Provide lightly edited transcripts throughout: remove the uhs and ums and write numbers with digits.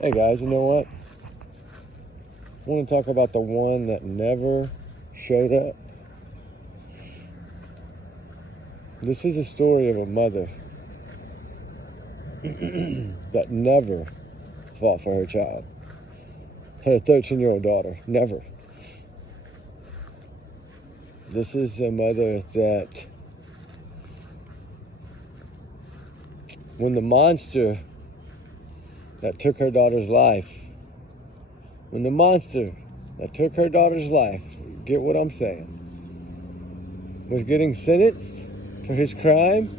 Hey guys, you know what? I want to talk about the one that never showed up. This is a story of a mother that never fought for her child. Her 13-year-old daughter. Never. This is a mother that, when the monster that took her daughter's life, get what I'm saying, was getting sentenced for his crime,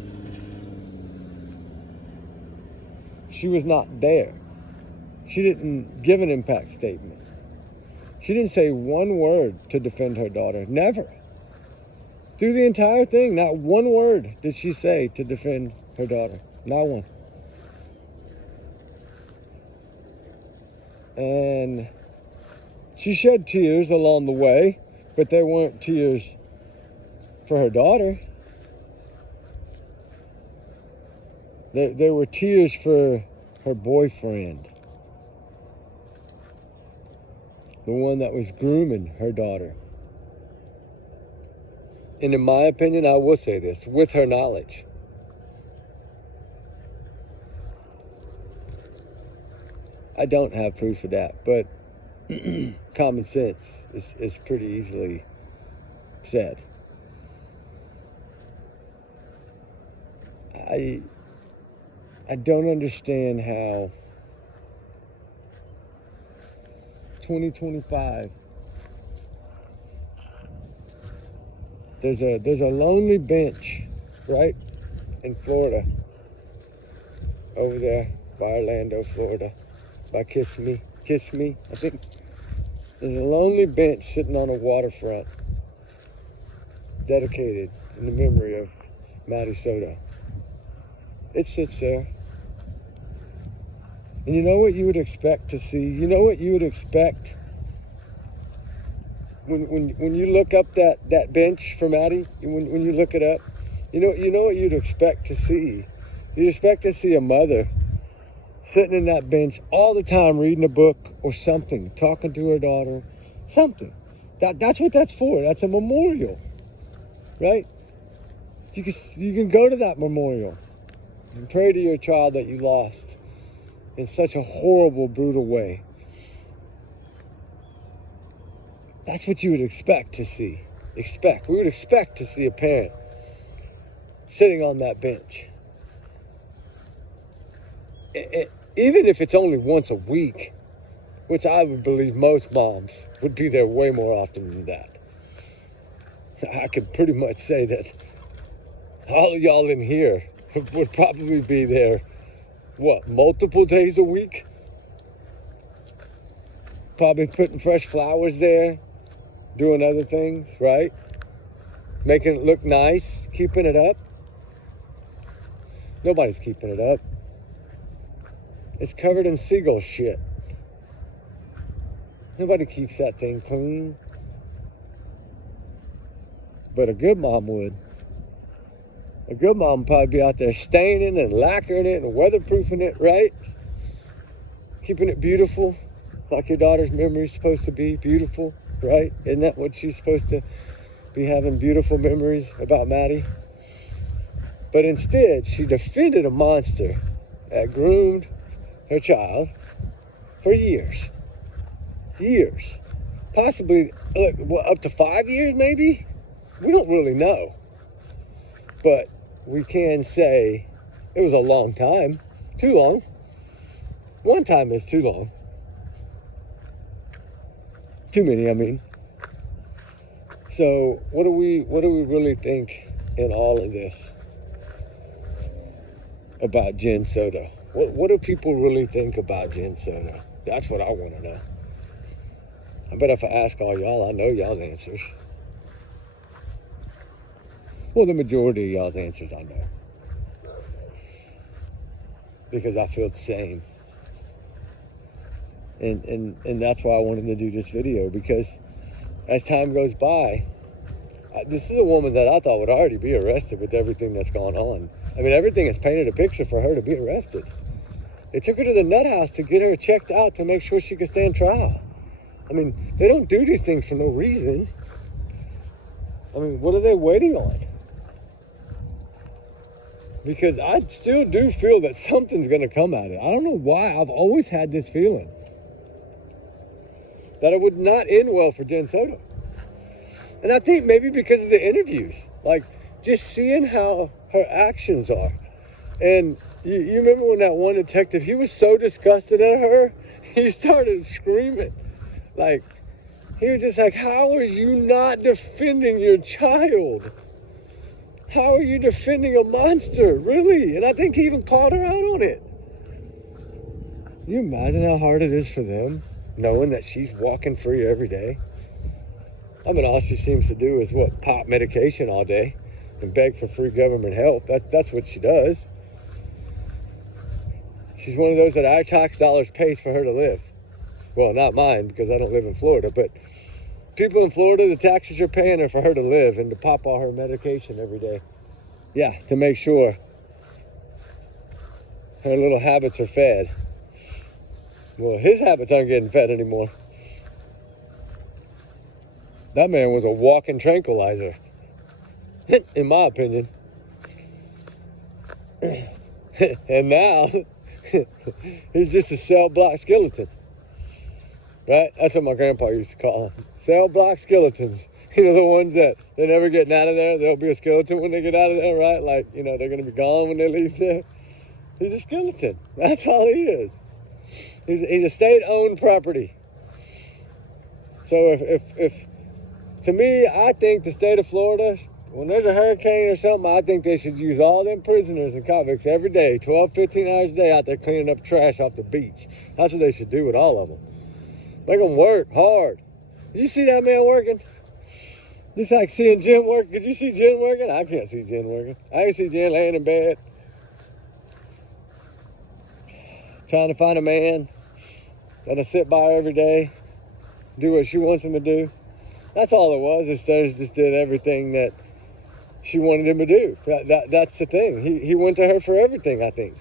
she was not there. She didn't give an impact statement. She didn't say one word to defend her daughter. Never. Through the entire thing, not one word did she say to defend her daughter. Not one. And she shed tears along the way, but they weren't tears for her daughter. They were tears for her boyfriend. The one that was grooming her daughter. And in my opinion, I will say this, with her knowledge. I don't have proof of that, but common sense is pretty easily said. I don't understand how 2025 there's a lonely bench right in Florida, over there by Orlando, Florida, by Kiss Me, I think. There's a lonely bench sitting on a waterfront dedicated in the memory of Maddie Soto. It sits there. And you know what you would expect to see? You know what you would expect when you look up that bench for Maddie? When you look it up, you know what you'd expect to see? You'd expect to see a mother sitting in that bench all the time, reading a book or something, talking to her daughter, something. That's what that's for. That's a memorial, right? You can go to that memorial and pray to your child that you lost in such a horrible, brutal way. That's what you would expect to see. We would expect to see a parent sitting on that bench. Even if it's only once a week, which I would believe most moms would be there way more often than that. I could pretty much say that all of y'all in here would probably be there, multiple days a week? Probably putting fresh flowers there, doing other things, right? Making it look nice, keeping it up. Nobody's keeping it up. It's covered in seagull shit. Nobody keeps that thing clean. But a good mom would. A good mom would probably be out there staining and lacquering it and weatherproofing it, right? Keeping it beautiful, like your daughter's memory is supposed to be beautiful, right? Isn't that what she's supposed to be, having beautiful memories about Maddie? But instead, she defended a monster that groomed her child for years. Possibly, up to 5 years maybe? We don't really know. But we can say it was a long time. Too long. One time is too long. Too many, I mean. So what do we really think in all of this about Jenn Soto? What do people really think about Jenn Soto? That's what I want to know. I bet if I ask all y'all, I know y'all's answers. Well, the majority of y'all's answers I know. Because I feel the same. And that's why I wanted to do this video, because as time goes by, this is a woman that I thought would already be arrested with everything that's gone on. I mean, everything has painted a picture for her to be arrested. They took her to the nut house to get her checked out to make sure she could stand trial. I mean, they don't do these things for no reason. I mean, what are they waiting on? Because I still do feel that something's going to come at it. I don't know why. I've always had this feeling that it would not end well for Jenn Soto. And I think maybe because of the interviews, like just seeing how her actions are. And you remember when that one detective, he was so disgusted at her, he started screaming. Like, he was just like, how are you not defending your child? How are you defending a monster? Really? And I think he even called her out on it. Can you imagine how hard it is for them, knowing that she's walking free every day? I mean, all she seems to do is, what, pop medication all day and beg for free government help. That's what she does. She's one of those that our tax dollars pays for her to live. Well, not mine, because I don't live in Florida, but people in Florida, the taxes are paying her for her to live and to pop all her medication every day. Yeah, to make sure her little habits are fed. Well, his habits aren't getting fed anymore. That man was a walking tranquilizer, in my opinion. And now, he's just a cell block skeleton. Right? That's what my grandpa used to call them. Cell block skeletons. You know, the ones that they're never getting out of there. They'll be a skeleton when they get out of there, right? Like, you know, they're going to be gone when they leave there. He's a skeleton. That's all he is. He's a state-owned property. So if to me, I think the state of Florida, when there's a hurricane or something, I think they should use all them prisoners and convicts every day, 12, 15 hours a day out there cleaning up trash off the beach. That's what they should do with all of them. Make them work hard. You see that man working? Just like seeing Jenn work. Could you see Jenn working? I can't see Jenn working. I can see Jenn laying in bed, trying to find a man that'll sit by her every day, do what she wants him to do. That's all it was. Is Stearns just did everything that she wanted him to do. That's the thing. He went to her for everything, I think.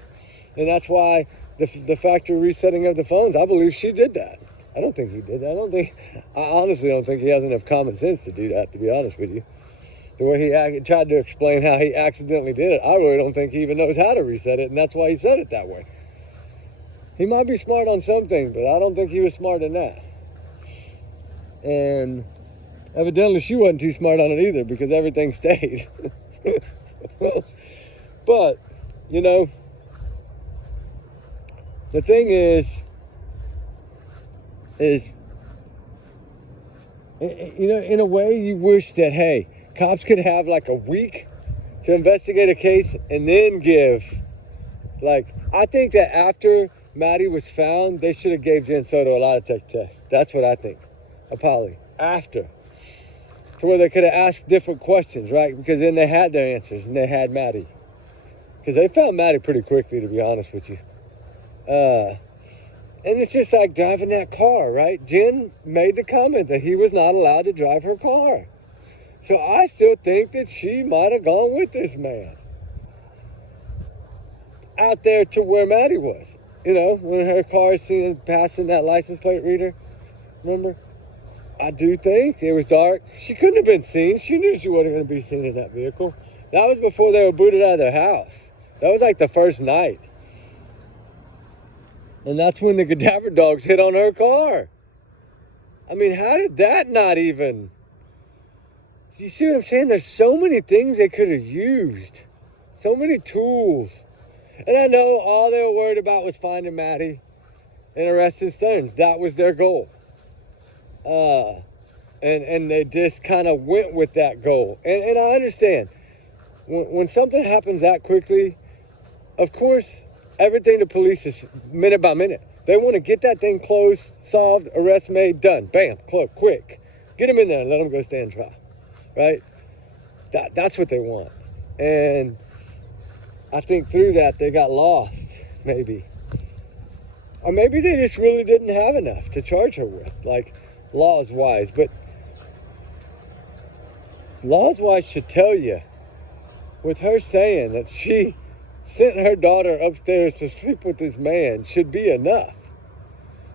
And that's why the factory resetting of the phones, I believe she did that. I don't think he did that. I honestly don't think he has enough common sense to do that, to be honest with you. The way he tried to explain how he accidentally did it, I really don't think he even knows how to reset it, and that's why he said it that way. He might be smart on some things, but I don't think he was smart in that. And evidently she wasn't too smart on it either, because everything stayed. But, you know, the thing is, you know, in a way you wish that, hey, cops could have like a week to investigate a case and then give, like, I think that after Maddie was found, they should have gave Jenn Soto a lie detector test. That's what I think. Apparently, after. To where they could have asked different questions, right? Because then they had their answers and they had Maddie. Because they found Maddie pretty quickly, to be honest with you. And it's just like driving that car, right? Jenn made the comment that he was not allowed to drive her car. So I still think that she might have gone with this man out there to where Maddie was. You know, when her car is seen passing that license plate reader. Remember? I do think it was dark. She couldn't have been seen. She knew she wasn't going to be seen in that vehicle. That was before they were booted out of their house. That was like the first night. And that's when the cadaver dogs hit on her car. I mean, how did that not even... You see what I'm saying? There's so many things they could have used. So many tools. And I know all they were worried about was finding Maddie and arresting Stearns. That was their goal. And they just kind of went with that goal. And I understand. When something happens that quickly, of course, everything to police is minute by minute. They want to get that thing closed, solved, arrest made, done. Bam, close, quick. Get them in there and let them go stand trial. Right? That's what they want. And I think through that, they got lost, maybe. Or maybe they just really didn't have enough to charge her with, like, laws-wise. But laws-wise should tell you, with her saying that she sent her daughter upstairs to sleep with this man should be enough,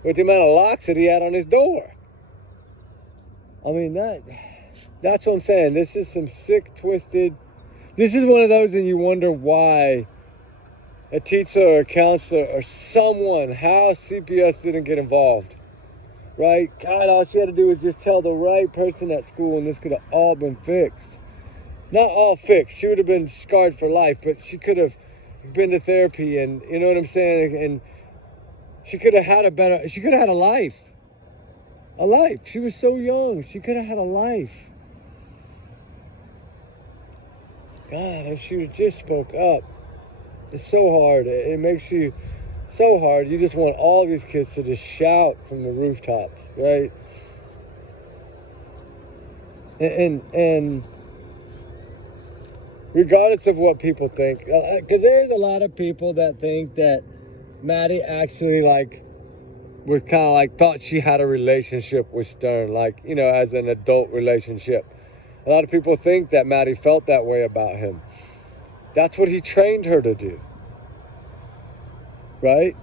with the amount of locks that he had on his door. I mean, that's what I'm saying. This is some sick, twisted. This is one of those, and you wonder why a teacher or a counselor or someone, how CPS didn't get involved, right? God, all she had to do was just tell the right person at school, and this could have all been fixed. Not all fixed. She would have been scarred for life, but she could have been to therapy, and you know what I'm saying? And she could have had a life. A life. She was so young. She could have had a life. God, if she would just spoke up. It's so hard. It makes you so hard. You just want all these kids to just shout from the rooftops, right? And regardless of what people think, because there's a lot of people that think that Maddie actually was kind of thought she had a relationship with Stern, as an adult relationship. A lot of people think that Maddie felt that way about him. That's what he trained her to do, right?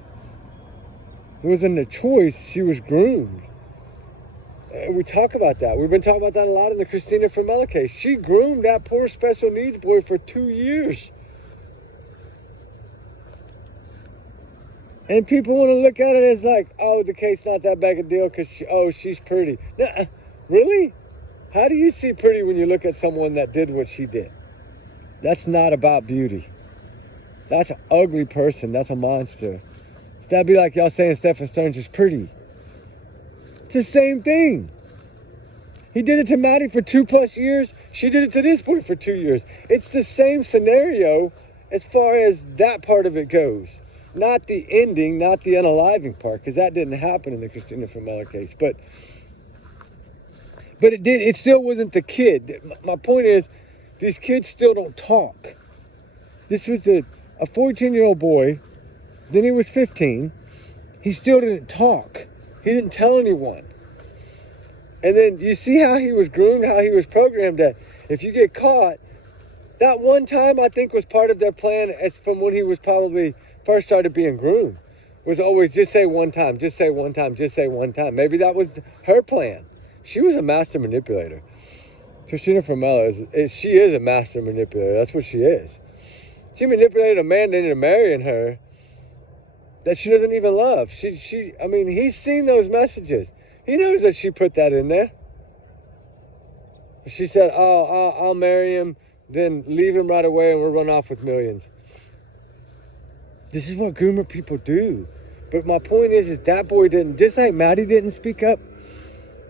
It wasn't a choice. She was groomed. And we talk about that. We've been talking about that a lot in the Christina Formella case. She groomed that poor special needs boy for 2 years. And people want to look at it as the case not that big a deal because she's pretty. Nuh-uh. Really? How do you see pretty when you look at someone that did what she did? That's not about beauty. That's an ugly person. That's a monster. That'd be like y'all saying Stephen Stern's is pretty. It's the same thing. He did it to Maddie for 2+ years. She did it to this boy for 2 years. It's the same scenario as far as that part of it goes. Not the ending, not the unaliving part, because that didn't happen in the Christina Formella case. But it did. It still wasn't the kid. My point is, these kids still don't talk. This was a 14-year-old boy. Then he was 15. He still didn't talk. He didn't tell anyone. And then you see how he was groomed, how he was programmed that if you get caught, that one time I think was part of their plan as from when he was probably first started being groomed, was always just say one time, just say one time, just say one time. Maybe that was her plan. She was a master manipulator. Christina Formella she is a master manipulator. That's what she is. She manipulated a man into marrying her that she doesn't even love. He's seen those messages. He knows that she put that in there. She said, I'll marry him, then leave him right away and we'll run off with millions. This is what groomer people do. But my point is that boy didn't, just like Maddie didn't speak up,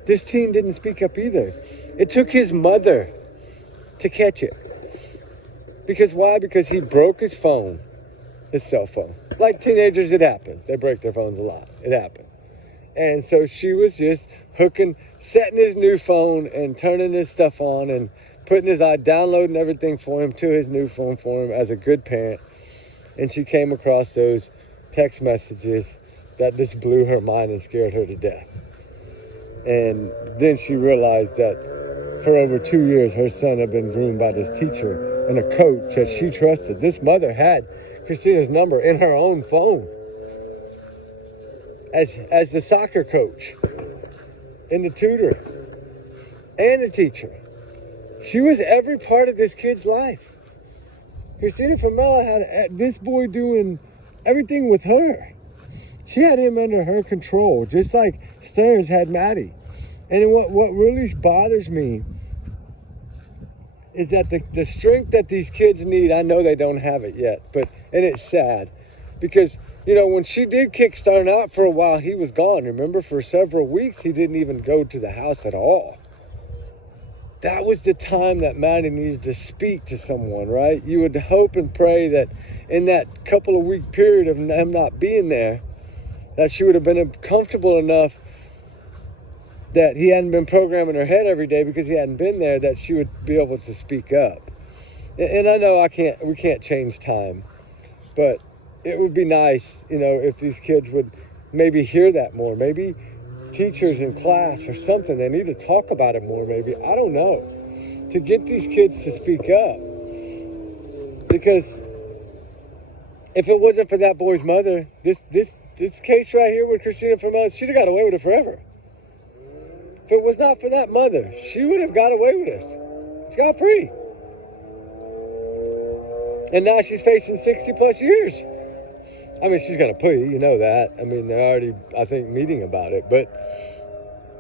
this teen didn't speak up either. It took his mother to catch it. Because why? Because he broke his phone, his cell phone. Like teenagers, it happens. They break their phones a lot. It happens. And so she was just setting his new phone and turning his stuff on and downloading everything for him to his new phone for him as a good parent. And she came across those text messages that just blew her mind and scared her to death. And then she realized that for over 2 years, her son had been groomed by this teacher and a coach that she trusted. This mother had Christina's number in her own phone as the soccer coach and the tutor and the teacher. She was every part of this kid's life. Christina Formella had this boy doing everything with her. She had him under her control, just like Stearns had Maddie. And what really bothers me is that the strength that these kids need, I know they don't have it yet, and it's sad. Because, when she did kick Stern out for a while, he was gone. Remember, for several weeks, he didn't even go to the house at all. That was the time that Maddie needed to speak to someone, right? You would hope and pray that in that couple of week period of him not being there, that she would have been comfortable enough that he hadn't been programming her head every day because he hadn't been there, that she would be able to speak up. And I know we can't change time, but it would be nice, if these kids would maybe hear that more. Maybe teachers in class or something, they need to talk about it more, maybe. I don't know. To get these kids to speak up. Because If it wasn't for that boy's mother, this case right here with Christina Fermel, she'd have got away with it forever. If it was not for that mother, she would have got away with this. She got free. And now she's facing 60 plus years. I mean, she's going to plea, you know that. I mean, they're already, I think, meeting about it. But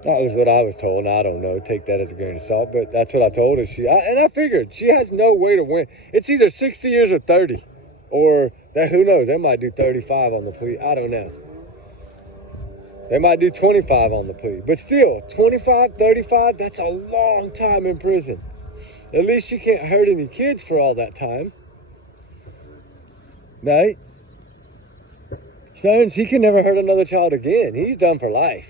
that was what I was told. I don't know. Take that as a grain of salt. But that's what I told her. And I figured she has no way to win. It's either 60 years or 30. Or, that who knows, they might do 35 on the plea. I don't know. They might do 25 on the plea. But still, 25, 35, that's a long time in prison. At least she can't hurt any kids for all that time. Right? Stearns, he can never hurt another child again. He's done for life.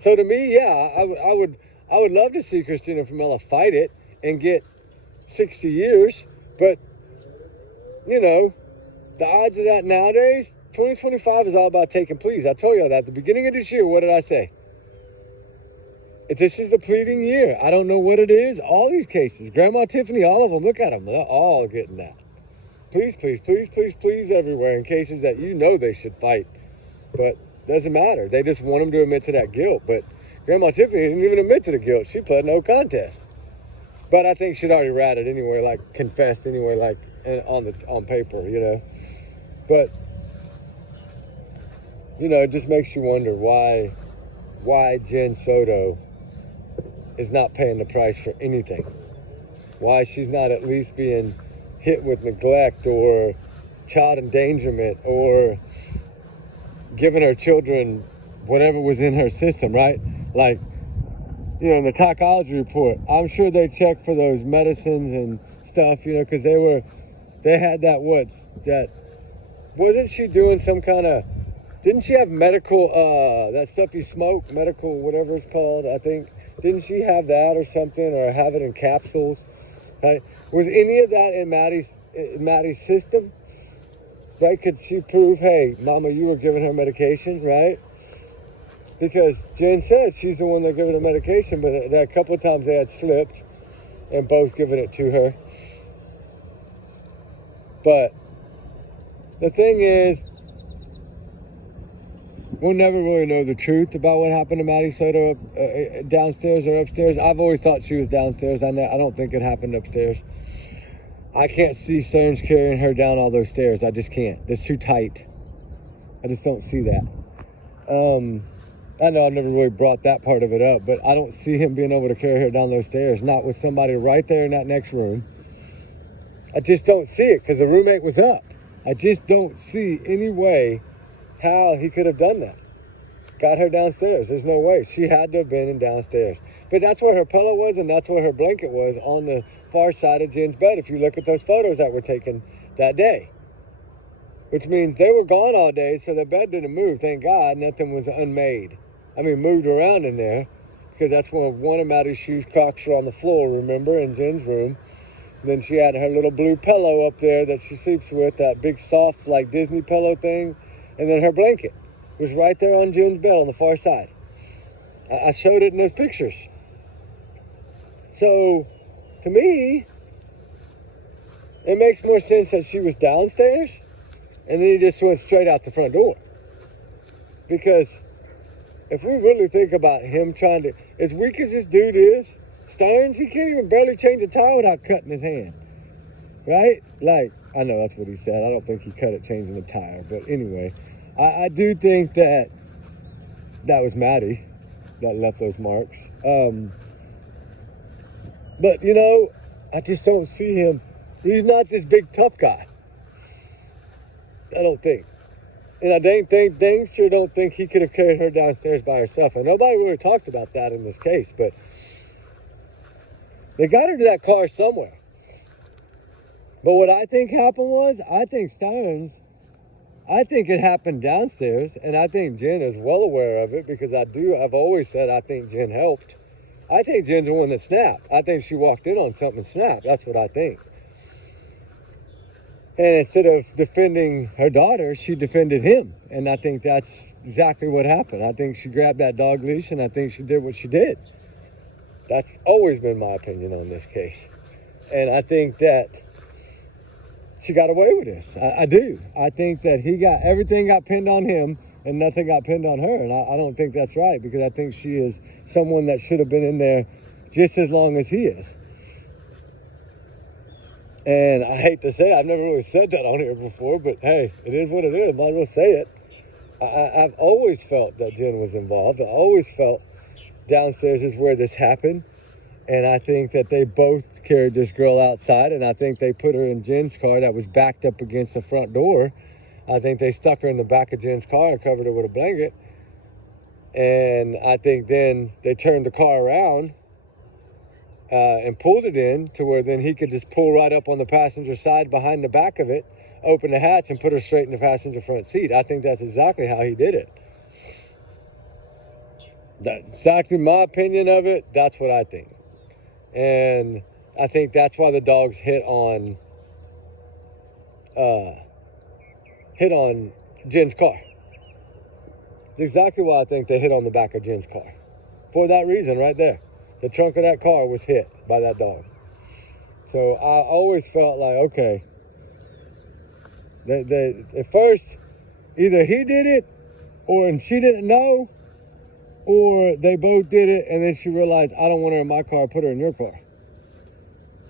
So to me, yeah, I would love to see Christina Fermel fight it and get 60 years. But, you know, the odds of that nowadays, 2025 is all about taking pleas. I told y'all that at the beginning of this year. What did I say? If this is the pleading year. I don't know what it is. All these cases, Grandma Tiffany, all of them, look at them. They're all getting that. Please, please, please, please, please everywhere in cases that you know they should fight. But doesn't matter. They just want them to admit to that guilt. But Grandma Tiffany didn't even admit to the guilt. She pled no contest. But I think she'd already ratted anyway, like confessed anyway, like on paper, you know. But, you know, it just makes you wonder why Jenn Soto is not paying the price for anything. Why she's not at least being hit with neglect or child endangerment or giving her children whatever was in her system, right? Like, you know, in the toxicology report, I'm sure they checked for those medicines and stuff, you know, because they had that, wasn't she doing some kind of, didn't she have medical, that stuff you smoke, medical, whatever it's called, I think, didn't she have that or something, or have it in capsules? Right? Was any of that in Maddie's system? Right? Could she prove, hey, Mama, you were giving her medication, right? Because Jenn said she's the one that gave her the medication, but a couple of times they had slipped and both given it to her. But the thing is, we'll never really know the truth about what happened to Maddie Soto downstairs or upstairs. I've always thought she was downstairs. I don't think it happened upstairs. I can't see Stearns carrying her down all those stairs. I just can't. It's too tight. I just don't see that. I know I've never really brought that part of it up, but I don't see him being able to carry her down those stairs, not with somebody right there in that next room. I just don't see it because the roommate was up. I just don't see any way how he could have done that. Got her downstairs. There's no way. She had to have been in downstairs. But that's where her pillow was and that's where her blanket was, on the far side of Jenn's bed, if you look at those photos that were taken that day. Which means they were gone all day, so the bed didn't move. Thank God nothing was unmade. I mean, moved around in there, because that's when one of Maddie's shoes, Crocs, were on the floor, remember, in Jenn's room. And then she had her little blue pillow up there that she sleeps with, that big soft, like Disney pillow thing. And then her blanket was right there on Jenn's bed on the far side. I showed it in those pictures. So, to me, it makes more sense that she was downstairs and then he just went straight out the front door. Because if we really think about him trying to, as weak as this dude is, Stearns, he can't even barely change a tire without cutting his hand. Right? Like, I know that's what he said. I don't think he cut it changing the tire. But anyway, I do think that was Maddie that left those marks. But, you know, I just don't see him. He's not this big tough guy. I don't think. And I dang sure don't think he could have carried her downstairs by herself. And nobody really talked about that in this case. But they got her to that car somewhere. But what I think happened was, I think it happened downstairs. And I think Jenn is well aware of it, because I've always said I think Jenn helped. I think Jenn's the one that snapped. I think she walked in on something and snapped. That's what I think. And instead of defending her daughter, she defended him. And I think that's exactly what happened. I think she grabbed that dog leash, and I think she did what she did. That's always been my opinion on this case. And I think that she got away with this. I do. I think that everything got pinned on him and nothing got pinned on her. And I don't think that's right, because I think she is someone that should have been in there just as long as he is. And I hate to say it, I've never really said that on here before, but hey, it is what it is. Might as well say it. I've always felt that Jenn was involved. I always felt downstairs is where this happened. And I think that they both carried this girl outside, and I think they put her in Jenn's car that was backed up against the front door. I think they stuck her in the back of Jenn's car and covered her with a blanket. And I think then they turned the car around and pulled it in to where then he could just pull right up on the passenger side behind the back of it, open the hatch, and put her straight in the passenger front seat. I think that's exactly how he did it. That's exactly my opinion of it. That's what I think. And I think that's why the dogs hit on Jenn's car. That's exactly why I think they hit on the back of Jenn's car. For that reason right there. The trunk of that car was hit by that dog. So I always felt like, okay, at first, either he did it, or she didn't know, or they both did it, and then she realized, I don't want her in my car, put her in your car.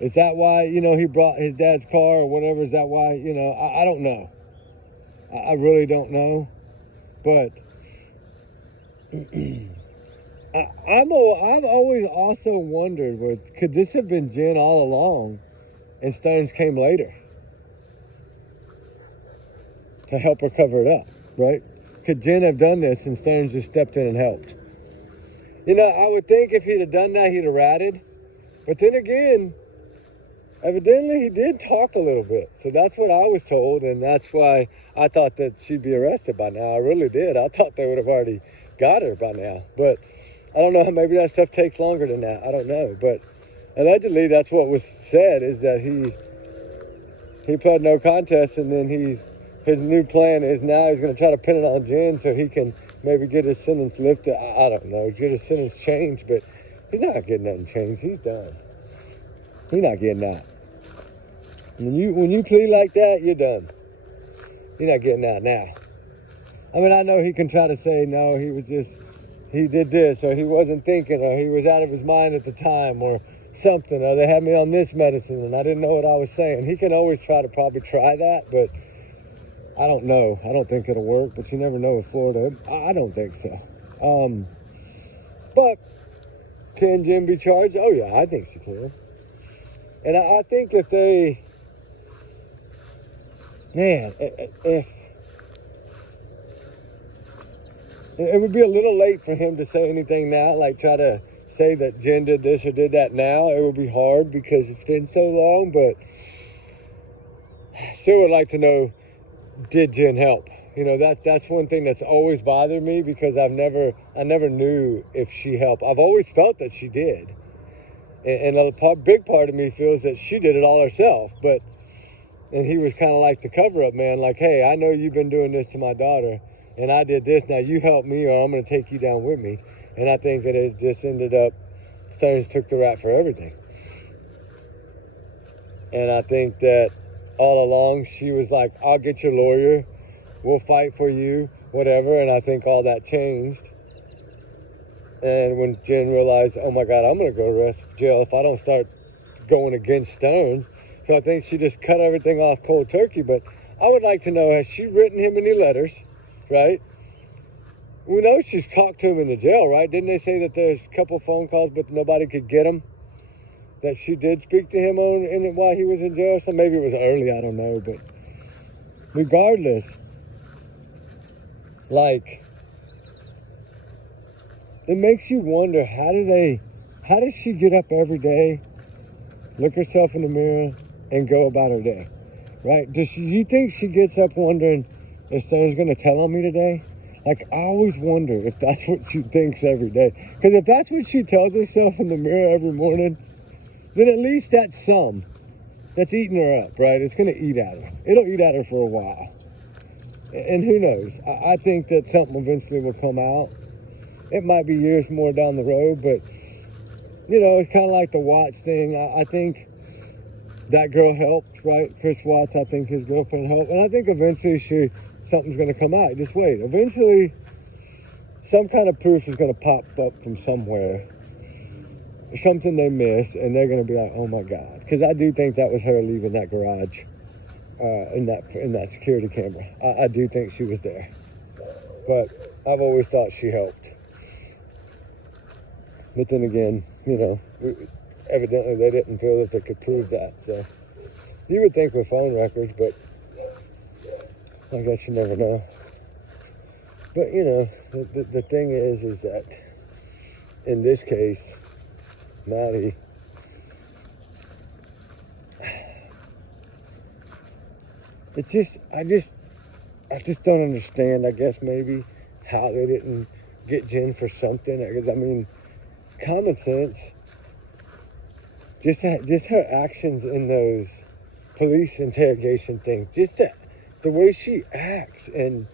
Is that why, he brought his dad's car or whatever? Is that why, I don't know. I really don't know. But I've always also wondered, could this have been Jenn all along and Stearns came later to help her cover it up, right? Could Jenn have done this and Stearns just stepped in and helped? I would think if he'd have done that, he'd have ratted. But then again, evidently he did talk a little bit. So that's what I was told, and that's why I thought that she'd be arrested by now. I really did. I thought they would have already got her by now. But I don't know, maybe that stuff takes longer than that. I don't know. But allegedly that's what was said, is that he pled no contest, and then his new plan is now he's going to try to pin it on Jenn so he can maybe get his sentence lifted. I don't know, get his sentence changed, but he's not getting nothing changed. He's done. He's not getting that. When you plead like that, you're done. You're not getting that now. I mean, I know he can try to say, no, he did this, or he wasn't thinking, or he was out of his mind at the time, or something, or they had me on this medicine and I didn't know what I was saying. He can always probably try that, but I don't know. I don't think it'll work, but you never know with Florida. I don't think so. But can Jenn be charged? Oh, yeah, I think she can. And I think if they... Man, if it would be a little late for him to say anything now, like try to say that Jenn did this or did that now. It would be hard because it's been so long, but still would like to know, did Jenn help? That's one thing that's always bothered me, because I never knew if she helped. I've always felt that she did. And a big part of me feels that she did it all herself, and he was kind of like the cover-up man, like, hey, I know you've been doing this to my daughter, and I did this, now you help me or I'm going to take you down with me. And I think that it just ended up, Stearns took the rap for everything. And I think that all along she was like, I'll get your lawyer, we'll fight for you, whatever. And I think all that changed. And when Jenn realized, oh my God, I'm going to go to jail if I don't start going against Stearns. So I think she just cut everything off cold turkey. But I would like to know, has she written him any letters, right? We know she's talked to him in the jail, right? Didn't they say that there's a couple phone calls, but nobody could get him? That she did speak to him while he was in jail? So maybe it was early, I don't know. But regardless, like, it makes you wonder, how does she get up every day, look herself in the mirror, and go about her day, right? Do you think she gets up wondering, is Stearns going to tell on me today? Like, I always wonder if that's what she thinks every day. Because if that's what she tells herself in the mirror every morning, then at least that's eating her up, right? It's going to eat at her. It'll eat at her for a while. And who knows? I think that something eventually will come out. It might be years more down the road, but, it's kind of like the watch thing. I think that girl helped, right? Chris Watts, I think his girlfriend helped. And I think eventually something's going to come out. Just wait. Eventually, some kind of proof is going to pop up from somewhere. Something they missed, and they're going to be like, oh my God. Because I do think that was her leaving that garage in that security camera. I do think she was there. But I've always thought she helped. But then again, you know, evidently they didn't feel that they could prove that. So you would think with phone records, but I guess you never know. But you know, the thing is that in this case, Maddie, I just don't understand, I guess, maybe how they didn't get Jenn for something. Because, I mean, common sense, just her actions in those police interrogation things, just the way she acts and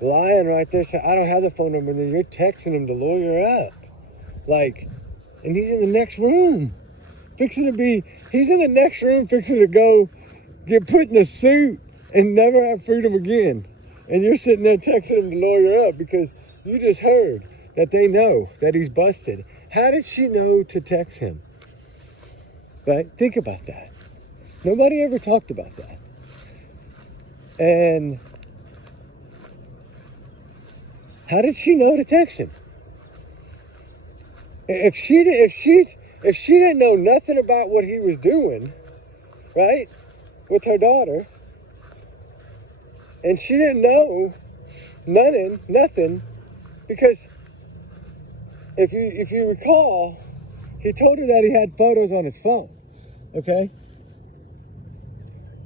lying right there, saying, I don't have the phone number, and then you're texting him to lawyer up. Like, and he's in the next room, he's in the next room fixing to go get put in a suit and never have freedom again. And you're sitting there texting him to lawyer up because you just heard that they know that he's busted. How did she know to text him? Right? Think about that. Nobody ever talked about that. And how did she know to text him? If she didn't know nothing about what he was doing, right, with her daughter, and she didn't know nothing, because if you recall, he told her that he had photos on his phone, okay,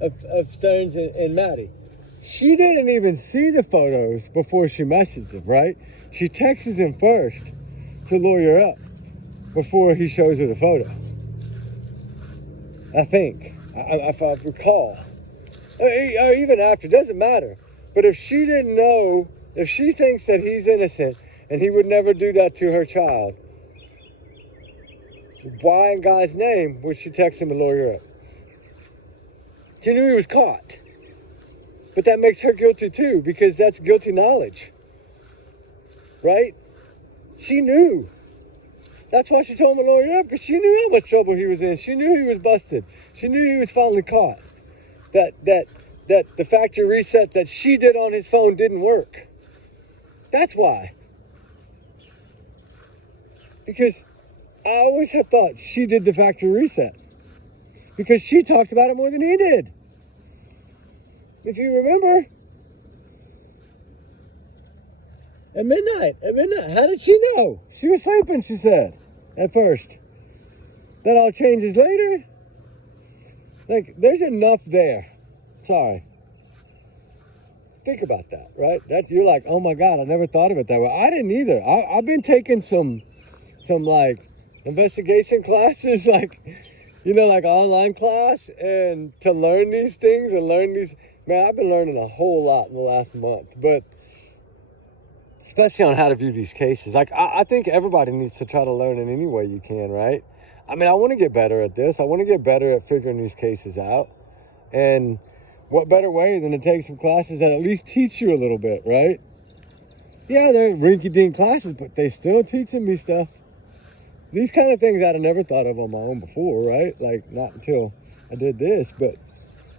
of Stearns and Maddie. She didn't even see the photos before she messaged him, right? She texts him first to lawyer up before he shows her the photo. I think, if I recall. Or even after, doesn't matter. But if she didn't know, if she thinks that he's innocent and he would never do that to her child, why in God's name would she text him a lawyer up? She knew he was caught. But that makes her guilty too, because that's guilty knowledge. Right? She knew. That's why she told him a lawyer up, because she knew how much trouble he was in. She knew he was busted. She knew he was finally caught. That the factory reset that she did on his phone didn't work. That's why. Because I always have thought she did the factory reset. Because she talked about it more than he did. If you remember, at midnight, how did she know? She was sleeping, she said, at first. That all changes later. Like, there's enough there. Sorry. Think about that, right? That you're like, oh my God, I never thought of it that way. I didn't either. I've been taking some like investigation classes, like, you know, like online class, and to learn these things and learn these. Man, I've been learning a whole lot in the last month, but especially on how to view these cases. Like, I think everybody needs to try to learn in any way you can, right? I mean, I want to get better at this. I want to get better at figuring these cases out. And what better way than to take some classes that at least teach you a little bit, right? Yeah, they're rinky-dink classes, but they still teaching me stuff. These kind of things I'd have never thought of on my own before, right? Like, not until I did this, but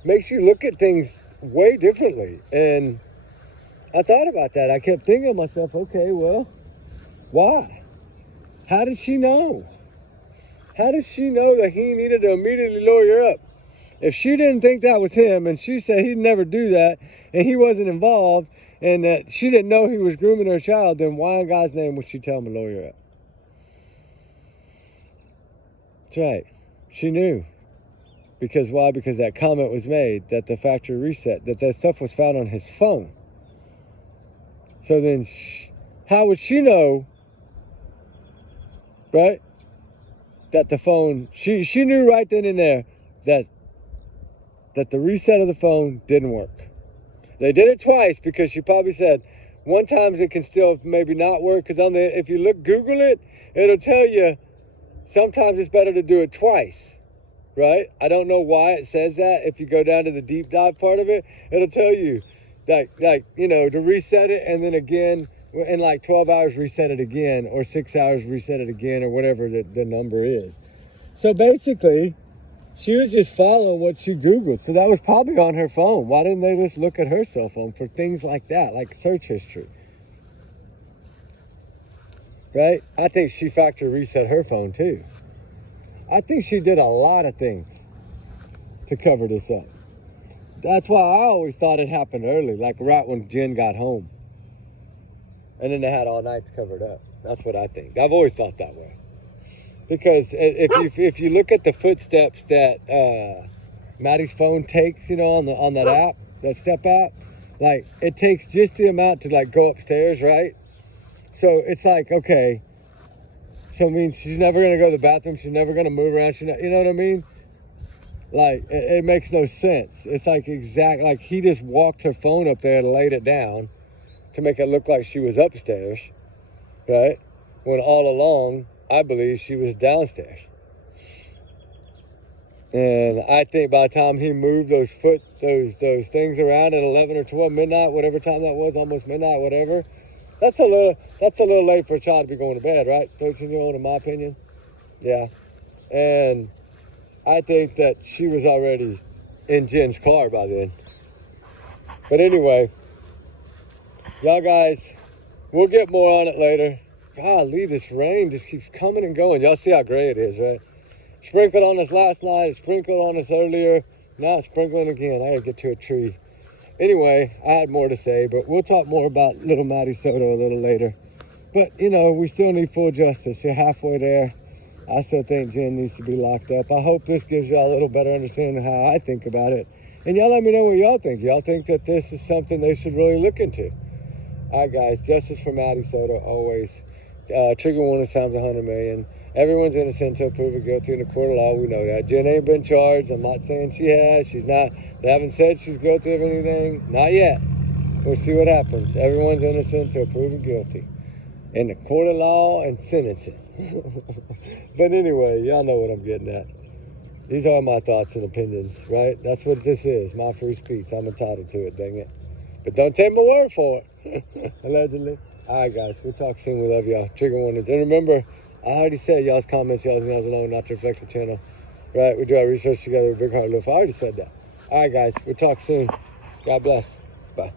makes you look at things way differently. And I thought about that. I kept thinking to myself, okay, well, why? How did she know? How did she know that he needed to immediately lawyer up? If she didn't think that was him, and she said he'd never do that, and he wasn't involved, and that she didn't know he was grooming her child, then why in God's name would she tell him to lawyer up? That's right. She knew. Because why? Because that comment was made that the factory reset, that stuff was found on his phone. So then, how would she know, right, that the phone, she knew right then and there that the reset of the phone didn't work. They did it twice because she probably said, one time it can still maybe not work, because if you Google it, it'll tell you sometimes it's better to do it twice, right? I don't know why it says that. If you go down to the deep dive part of it, it'll tell you like you know, to reset it, and then again in like 12 hours reset it again, or 6 hours reset it again, or whatever the number is. So basically, she was just following what she Googled. So that was probably on her phone. Why didn't they just look at her cell phone for things like that, like search history? Right? I think she factory reset her phone too. I think she did a lot of things to cover this up. That's why I always thought it happened early, like right when Jenn got home. And then they had all night to cover it up. That's what I think. I've always thought that way. Because if you look at the footsteps that Maddie's phone takes, you know, on that app, that step app, like it takes just the amount to like go upstairs, right? So it's like, okay, so I mean, she's never gonna go to the bathroom, she's never gonna move around, you know what I mean? Like it makes no sense. It's like like he just walked her phone up there and laid it down to make it look like she was upstairs, right? When all along, I believe she was downstairs. And I think by the time he moved those things around at 11 or 12 midnight, whatever time that was, almost midnight, whatever, that's a little late for a child to be going to bed, right? 13-year-old, in my opinion. Yeah. And I think that she was already in Jenn's car by then. But anyway, y'all guys, we'll get more on it later. Golly, this rain just keeps coming and going. Y'all see how gray it is, right? Sprinkled on us last night, sprinkled on us earlier. Now it's sprinkling again. I gotta get to a tree. Anyway, I had more to say, but we'll talk more about little Maddie Soto a little later. But, you know, we still need full justice. You're halfway there. I still think Jenn needs to be locked up. I hope this gives y'all a little better understanding of how I think about it. And y'all let me know what y'all think. Y'all think that this is something they should really look into? All right, guys. Justice for Maddie Soto, always. Trigger warning sounds 100 million. Everyone's innocent until proven guilty in the court of law. We know that. Jenn ain't been charged. I'm not saying she has. She's not. They haven't said she's guilty of anything. Not yet. We'll see what happens. Everyone's innocent until proven guilty in the court of law and sentencing. But anyway, y'all know what I'm getting at. These are my thoughts and opinions, right? That's what this is. My free speech. I'm entitled to it, dang it. But don't take my word for it. Allegedly. All right, guys. We'll talk soon. We love y'all. Trigger warnings. And remember, I already said y'all's comments, y'all's alone, not to reflect the channel. Right? We do our research together with Big Heart Lift. I already said that. All right, guys. We'll talk soon. God bless. Bye.